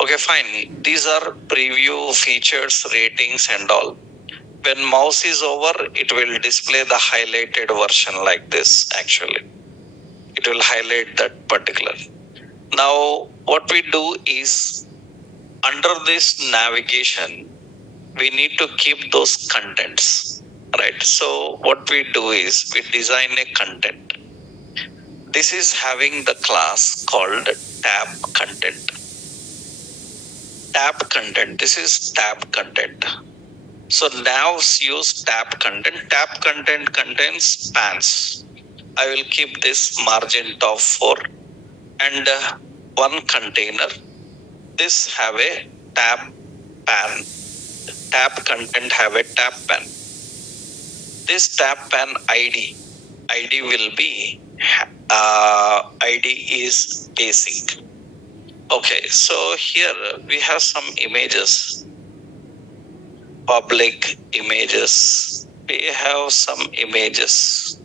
Okay, fine. These are preview, features, ratings and all. When mouse is over, it will display the highlighted version like this actually. It will highlight that particular. Now what we do is under this navigation, we need to keep those contents, right? So what we do is we design a content. This is having the class called tab content. Tab content. This is tab content. So now use tab content. Tab content contains pans. I will keep this margin top 4 and one container. This have a tab pan. Tab content have a tab pan. This tab pan ID will be ID is basic. Okay, so here we have some images, public images. We have some images,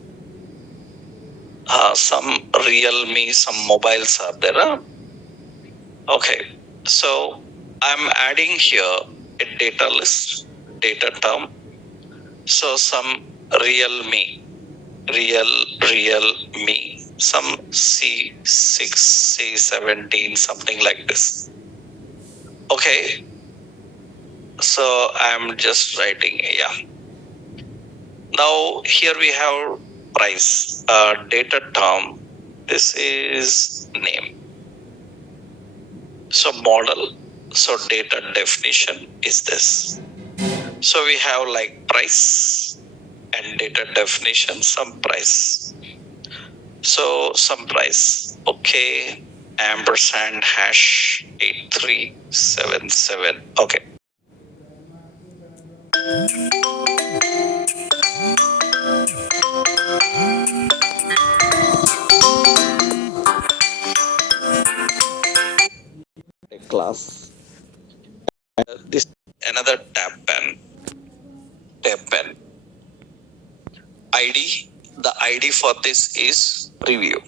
some Realme, some mobiles are there. Okay, so I'm adding here a data list, data term. So some Realme, Realme, some C6, C17, something like this. Okay, so I'm just writing, yeah. Now here we have price, data term. This is name. So model, so data definition is this. So we have like price and data definition, some price. So some price. Okay, ampersand hash 8377. Okay. A class. This another tab pen. ID. The ID for this is preview.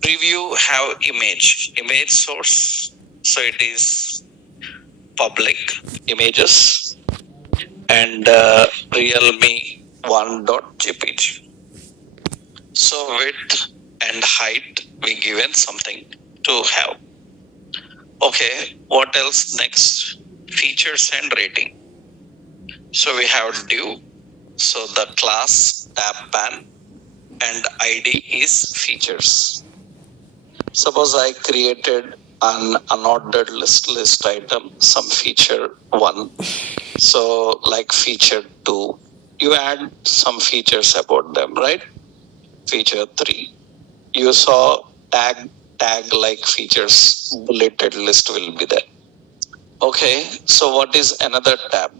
Preview have image source. So it is public images and Realme 1.jpg. So width and height we given something to have. Okay, what else next? Features and rating. So we have div. So the class tab pan and ID is features. Suppose I created an unordered list item, some feature 1. So like feature 2, you add some features about them, right? Feature 3. You saw tag like features, bulleted list will be there. Okay, so what is another tab?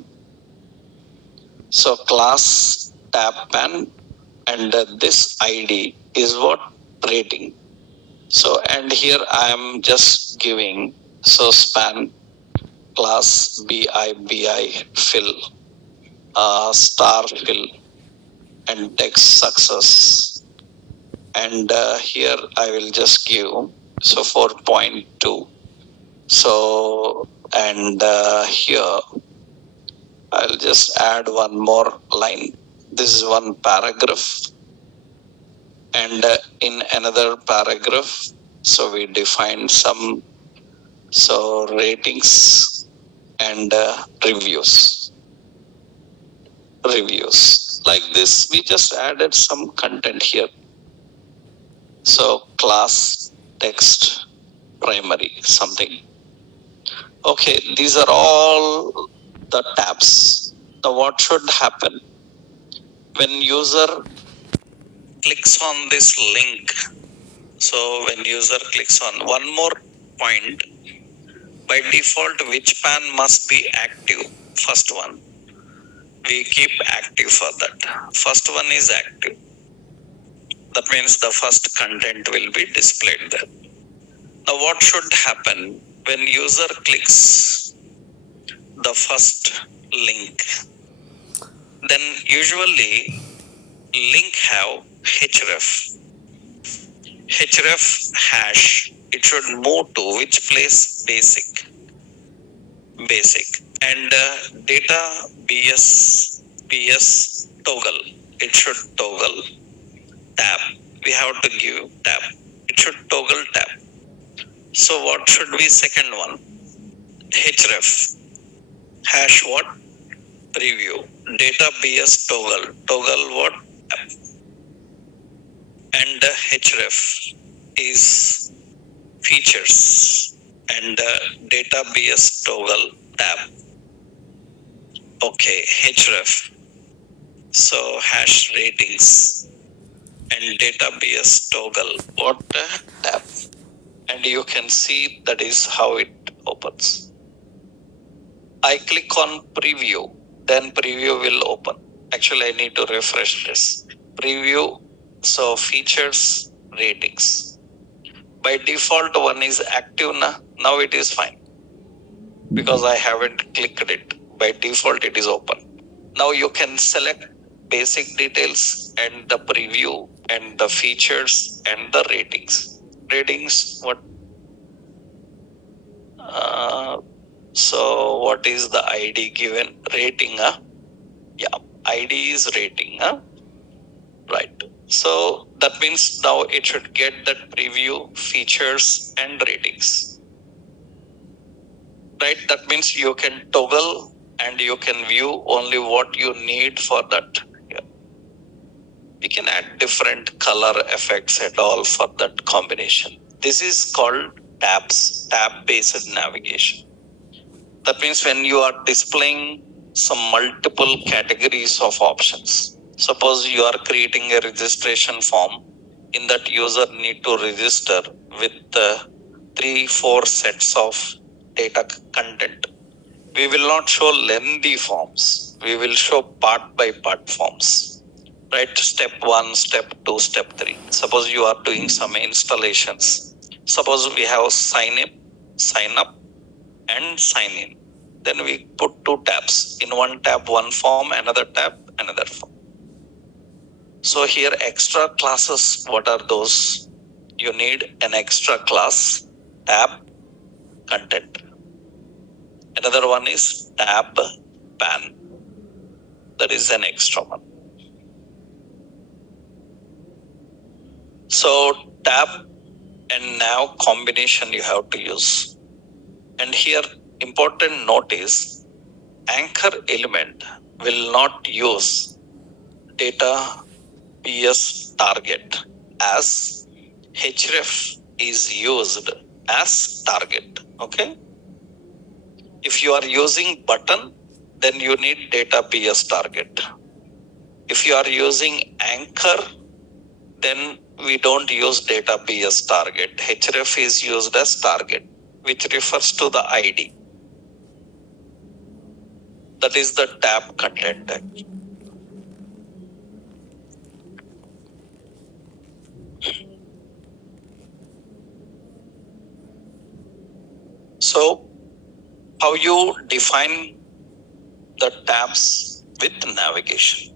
So class tab pan and this ID is what? Rating. So and here I am just giving so span class BI fill star fill and text success and here I will just give so 4.2. So and here I'll just add one more line. This is one paragraph and in another paragraph so we define some so ratings and reviews like this. We just added some content here. So class text primary something. Okay, these are all the tabs. Now what should happen when user clicks on this link? So when user clicks on one more point, by default which pan must be active? First one. We keep active for that. First one is active. That means the first content will be displayed there. Now what should happen when user clicks the first link? Then usually link have href. Href hash. It should move to which place? Basic. And data BS toggle. It should toggle tab. We have to give tab. It should toggle tab. So what should be second one? href, hash what? Preview. Database toggle. Toggle what? And href is features and database toggle tab. Okay, href. So hash ratings and database toggle what tab. And you can see that is how it opens. I click on preview, then preview will open. Actually, I need to refresh this. Preview, so features, ratings. By default, one is active now it is fine because I haven't clicked it. By default, it is open. Now you can select basic details and the preview and the features and the ratings. Ratings, what? So what is the ID given? Rating, yeah, ID is rating, right. So that means now it should get that preview, features and ratings, right? That means you can toggle and you can view only what you need for that. Yeah. We can add different color effects and all for that combination. This is called tabs, tab-based navigation. That means when you are displaying some multiple categories of options. Suppose you are creating a registration form. In that, user need to register with 3-4 sets of data content. We will not show lengthy forms. We will show part by part forms. Right? Step 1, step 2, step 3. Suppose you are doing some installations. Suppose we have sign up and sign in. Then we put 2 tabs. In one tab, one form, another tab, another form. So here extra classes, what are those? You need an extra class, tab, content. Another one is tab, pan. That is an extra one. So tab and nav combination you have to use. And here important note is anchor element will not use data PS target as href is used as target. Okay. If you are using button, then you need data PS target. If you are using anchor, then we don't use data PS target. Href is used as target, which refers to the ID. That is the tab content. So, how you define the tabs with navigation?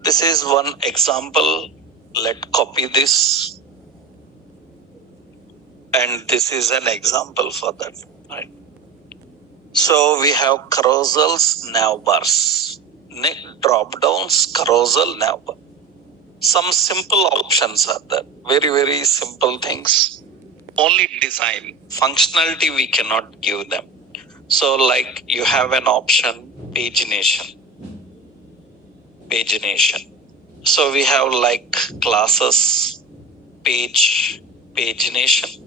This is one example. Let's copy this. And this is an example for that. Right? So we have carousels, nav bars. Drop downs, carousel, nav bar. Some simple options are there. Very, very simple things. Only design. Functionality we cannot give them. So like you have an option, pagination. Pagination. So we have like classes, pagination.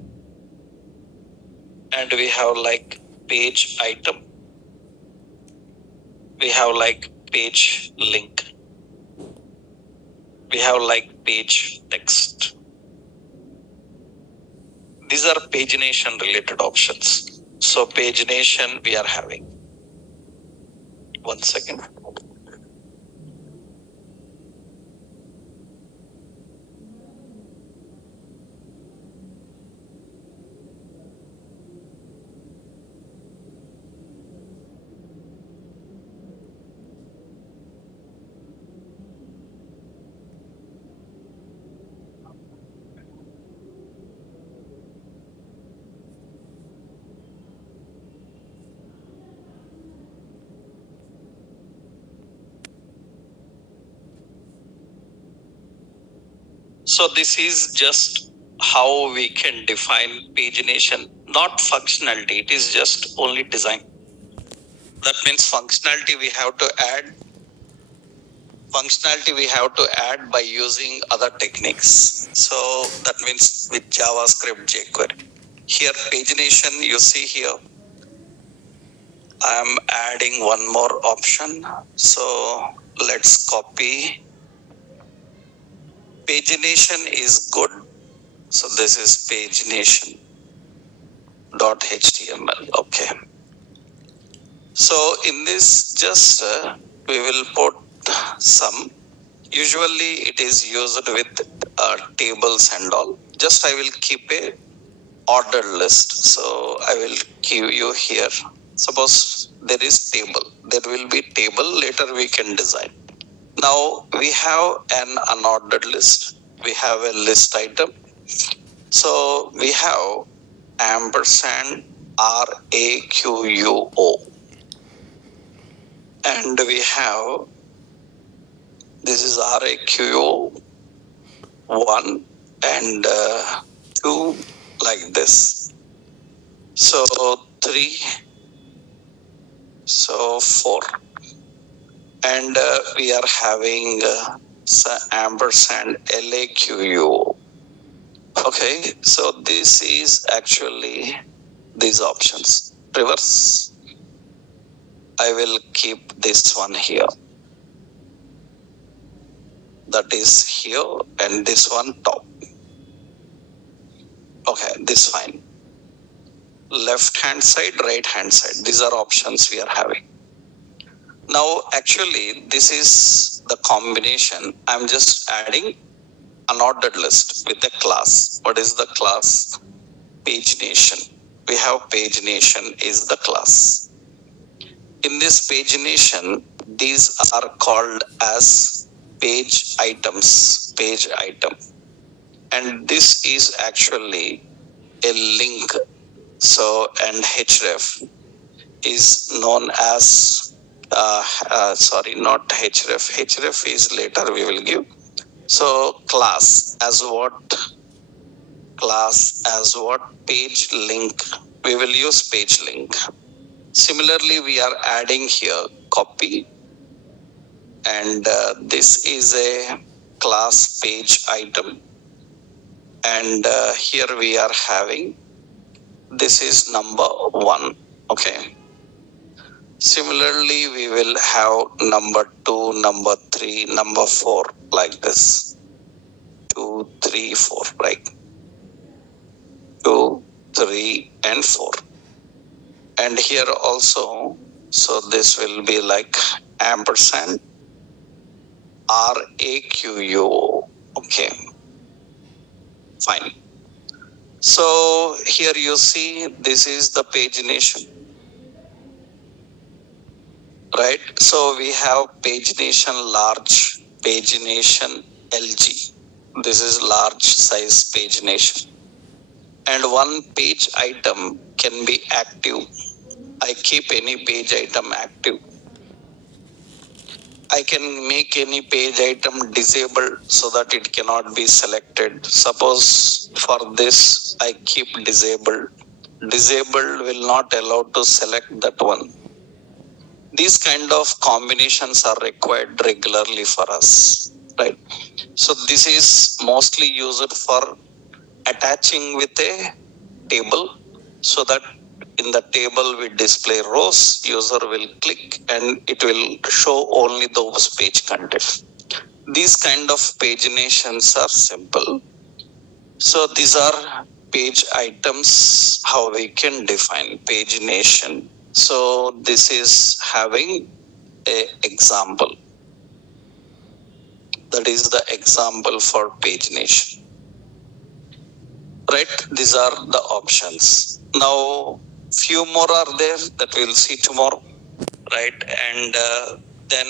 And we have like page item. We have like page link. We have like page text. These are pagination related options. So pagination we are having. 1 second. So this is just how we can define pagination. not functionality, it is just only design. That means functionality we have to add by using other techniques. So that means with JavaScript jQuery. Here pagination, you see here, I am adding one more option. So let's copy. Pagination is good. So this is pagination.html. Okay. So in this, just we will put some. Usually it is used with tables and all. Just I will keep a ordered list. So I will give you here. Suppose there is table. There will be table. Later we can design. Now we have an unordered list. We have a list item. So we have ampersand RAQUO. And we have, this is RAQO 1 and 2 like this. So 3, so 4. And we are having ampersand LAQO. Okay, so this is actually these options. Reverse. I will keep this one here. That is here and this one top. Okay, this fine. Left hand side, right hand side. These are options we are having. Now actually this is the combination. I'm just adding unordered list with a class. What is the class? Pagination. We have pagination is the class. In this pagination, these are called as page items, page item. And this is actually a link. So, and href is known as, not href. Href is later we will give. So class as what? Class as what? Page link. We will use page link. Similarly, we are adding here copy, and this is a class page item, and here we are having, this is number 1. Okay. Similarly, we will have number 2, number 3, number 4 like this. 2, 3, 4, right? 2, 3, and 4. And here also, so this will be like ampersand RAQO. Okay, fine. So here you see this is the pagination, right? So we have pagination large, pagination LG. This is large size pagination. And one page item can be active. I keep any page item active. I can make any page item disabled so that it cannot be selected. Suppose for this, I keep disabled. Disabled will not allow to select that one. These kind of combinations are required regularly for us, right? So this is mostly used for attaching with a table, so that in the table we display rows, user will click and it will show only those page content. These kind of paginations are simple. So these are page items, how we can define pagination. So this is having a example. That is the example for pagination. Right, these are the options. Now few more are there that we'll see tomorrow, right? And then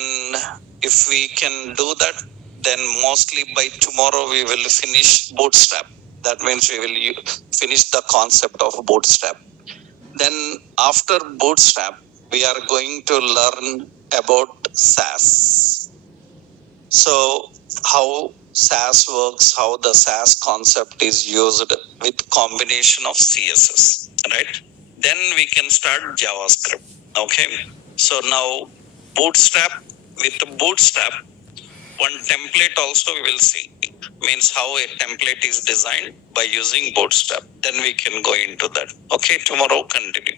if we can do that, then mostly by tomorrow we will finish bootstrap. That means we will finish the concept of bootstrap. Then after bootstrap, we are going to learn about Sass. So how SaaS works, how the SaaS concept is used with combination of CSS, right? Then we can start JavaScript. Okay. So now Bootstrap, with the Bootstrap, one template also we will see, means how a template is designed by using Bootstrap. Then we can go into that. Okay, tomorrow continue.